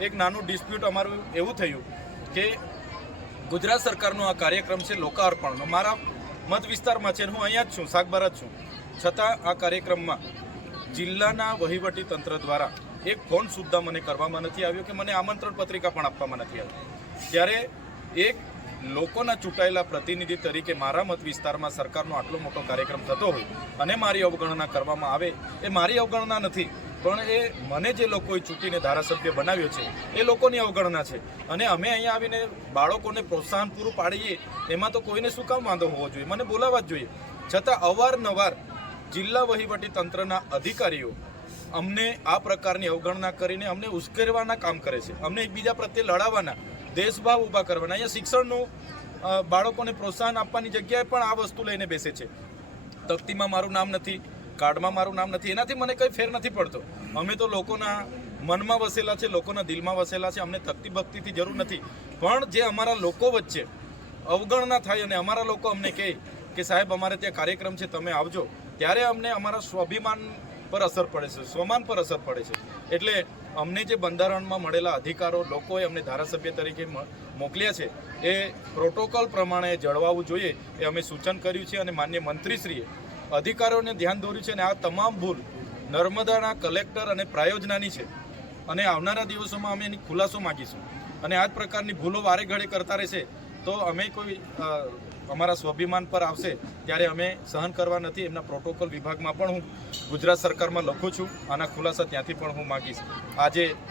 એક નાનું ડિસ્પ્યુટ અમારું એવું થયું કે ગુજરાત સરકારનો આ કાર્યક્રમ છે લોકાર્પણનો. મારા મત વિસ્તારમાં છે હું અહીંયા જ છું, સાગબારા જ છું. છતાં આ કાર્યક્રમમાં જિલ્લાના વહીવટી તંત્ર દ્વારા એક ફોન સુદ્ધા મને કરવામાં નથી આવ્યો કે મને આમંત્રણ પત્રિકા પણ આપવામાં નથી આવી. ત્યારે એક લોકોના ચૂંટાયેલા પ્રતિનિધિ તરીકે મારા મત વિસ્તારમાં સરકારનો આટલો મોટો કાર્યક્રમ થતો હોય અને મારી અવગણના કરવામાં આવે, એ મારી અવગણના નથી. પણ એ મને જે લોકોએ ચૂંટીને ધારાસભ્ય બનાવ્યો છે, એ લોકોની અવગણના છે. અને અમે અહીંયા આવીને બાળકોને પ્રોત્સાહન પૂરું પાડીએ, એમાં તો કોઈને શું કામ વાંધો હોવો જોઈએ? મને બોલાવવા જ જોઈએ. છતાં અવારનવાર જિલ્લા વહીવટી તંત્રના અધિકારીઓ અમને આ પ્રકારની અવગણના કરીને અમને ઉશ્કેરવાના કામ કરે છે. અમને એકબીજા પ્રત્યે લડાવવાના, દેશભાવ ઊભા કરવાના. અહીંયા શિક્ષણનું બાળકોને પ્રોત્સાહન આપવાની જગ્યાએ પણ આ વસ્તુ લઈને બેસે છે. તકતીમાં મારું નામ નથી. કાર્ડમાં મારું નામ નથી, એનાથી મને કંઈ ફેર નથી પડતો. અમે તો લોકોના મનમાં વસેલા છે, લોકોના દિલમાં વસેલા છે, અમને તકતી ભક્તિથી જરૂર નથી. પણ જે અમારા લોકો વચ્ચે અવગણના થાય અને અમારા લોકો અમને કહે કે સાહેબ, અમારે ત્યાં કાર્યક્રમ છે, તમે આવજો, ત્યારે અમને અમારા સ્વાભિમાન પર અસર પડે છે, સ્વમાન પર અસર પડે છે. એટલે અમને જે બંધારણમાં મળેલા અધિકારો લોકોએ અમને ધારાસભ્ય તરીકે મોકલ્યા છે, એ પ્રોટોકોલ પ્રમાણે જળવાવું જોઈએ, એ અમે સૂચન કર્યું છે અને માન્ય મંત્રીશ્રીએ અધિકારીઓને ધ્યાન દોર્યું છે અને આ તમામ ભૂલ નર્મદાના કલેક્ટર અને પ્રાયોજનાની છે. અને આવનારા દિવસોમાં અમે એની ખુલાસો માગીશું. અને આ જ પ્રકારની ભૂલો વારે ઘડે કરતા રહેશે તો અમે કોઈ અમારા સ્વાભિમાન પર આવશે ત્યારે અમે સહન કરવા નથી. એમના પ્રોટોકોલ વિભાગમાં પણ હું ગુજરાત સરકારમાં લખું છું. આના ખુલાસા ત્યાંથી પણ હું માગીશ. આજે